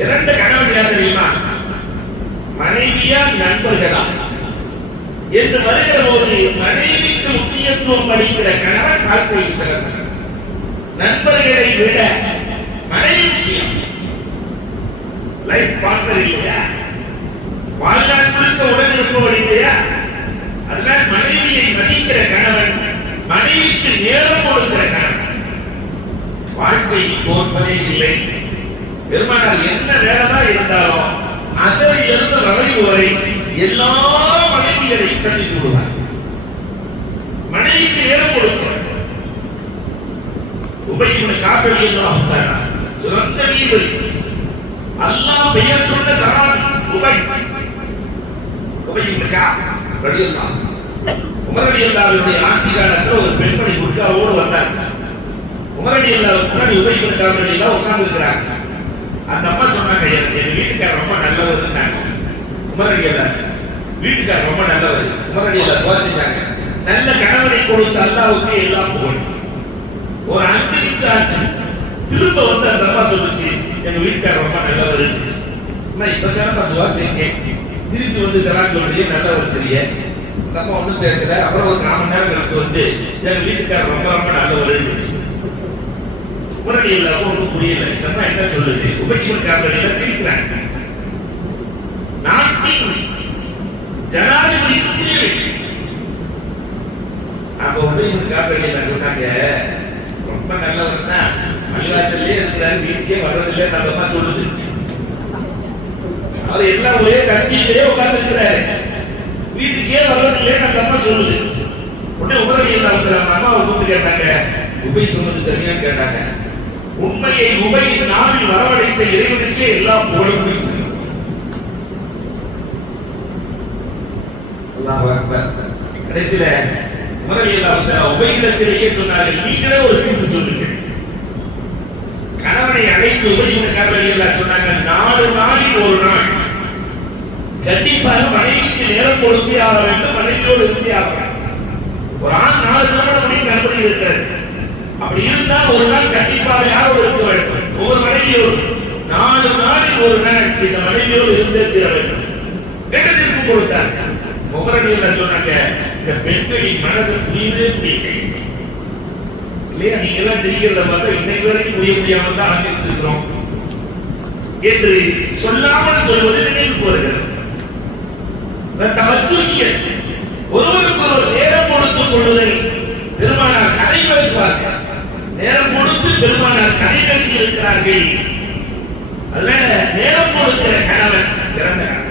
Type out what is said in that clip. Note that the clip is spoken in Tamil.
சிறந்த கணவன் யார் தெரியுமா? மனைவியா நண்பர்களா? என்று வருகிற போது மனைவிக்கு முக்கியத்துவம் அளிக்கிற கணவன் வாழ்க்கையில் சிறந்த நண்பர்களை விட மனைவி முக்கியம். லைஃப் பார்ட்னர் இல்லையா? வாழ்நாள் முழுக்க உடன் இருப்பவர் இல்லையா? அதனால் மனைவியை மதிக்கிற கணவன் மனைவிக்கு நேரம் கொடுக்கிற கணவன். வாழ்க்கை தோற்பதே இல்லை. பெருமானார் என்ன வேலைதான் இருந்தாலும் அசரில் இருந்து வளைவு வரை எல்லா மனைவியரையும் சந்தித்து விடுவார். மனைவிக்கு நேரம் கொடுக்கிறார். உபயோகம் காப்பீடு எல்லாம் சிறந்த வீடு. அல்லாஹ் பெயர் சொன்ன சமாதி உபை. உபயோக ரலியல்லாஹு உமரடி அல்லாவுடைய ஆட்சி காலத்தில் ஒரு பெண்மணி குட்காவோடு வந்தார். உமரடி அல்லாவுக்கு முன்னாடி உபயோகம் காப்பீடு எல்லாம் உட்கார்ந்து இருக்கிறாங்க அந்த அம்மா சொன்னாங்க என் என் வீட்டுக்காரர் ரொம்ப நல்லவர்னாங்க உமரடி அல்லா ரொம்ப நல்லவர். உமரடி அல்லா நல்ல கணவனை கொடுத்த அல்லாவுக்கு எல்லாம் புகழ். ஒரு அஞ்சு நிமிஷம் ஆச்சு. திரும்ப வந்து அந்த அம்மா சொல்லுச்சு எங்க வீட்டுக்காரர் ரொம்ப நல்லவர் நான் இப்ப தானே துவா செஞ்சேன் திருப்பி வந்து சலாம் சொல்றீங்க நல்லவர் தெரிய. நம்ம அம்மா ஒண்ணும் பேசல. அப்புறம் ஒரு கால் மணி நேரம் கழிச்சு வந்து எங்க வீட்டுக்காரர் ரொம்ப ரொம்ப நல்லவர் உடனே எல்லாருக்கும் ஒன்றும் புரியல. என்ன சொல்லுது உபயோக காரணம் சிரிக்கிறாங்க. நாட்டின் ஜனாதிபதிக்கு புரியவில்லை அப்ப உபயோக காரணம் சொன்னாங்க ரொம்ப நல்லவர் தான். பள்ளிவாசல்லே இருக்கிறாரு வீட்டுக்கே வர்றதில்லை நல்லமா சொல்லுது. அவர் எல்லாம் ஒரே கட்சியிலே உட்கார்ந்து இருக்கிறாரு வீட்டுக்கே வர்றதில்லை நல்லமா சொல்லுது. உடனே உடனே என்ன இருக்கிறாங்க அம்மாவை கூப்பிட்டு கேட்டாங்க. உபை சொன்னது சரியான்னு கேட்டாங்க. உண்மையை உபையின் நாவில் வரவழைத்த இறைவனுக்கே எல்லாம் புகழும் கடைசியில முரளி சொன்னார்கள் நீங்களே ஒரு தீர்ப்பு சொல்லுங்கள். கணவனை அழைத்து உபயோகக்காரர்கள் சொன்னாங்க நாலு நாளில் ஒரு நாள். கண்டிப்பாக மனைவிக்கு நேரம் கொடுத்தே ஆக வேண்டும் மனைவியோடு இருந்தே ஆக வேண்டும். ஒரு ஆண் நாலு திருமணம் அப்படி இருந்தா ஒரு நாள் கண்டிப்பாக யாரோடு இருக்க வேண்டும். ஒவ்வொரு மனைவியோடு நாலு நாளில் ஒரு நாள் இந்த மனைவியோடு இருந்தே தீர வேண்டும். என்ன தீர்ப்பு கொடுத்தார் முகரணியில் சொன்னாங்க? இந்த பெண்களின் மனது புரியவே இல்லையா? நீங்க எல்லாம் தெரிகிறத பார்த்தா இன்னைக்கு வரைக்கும் புரிய முடியாம தான் அழைச்சிட்டு இருக்கிறோம். என்று சொல்லாமல் சொல்வது நினைவு வருகிறது தவத்துகிய இருக்கிறார்கள் அதுல நேரம் கொடுக்கிற கணவன் சிறந்த கணவன்.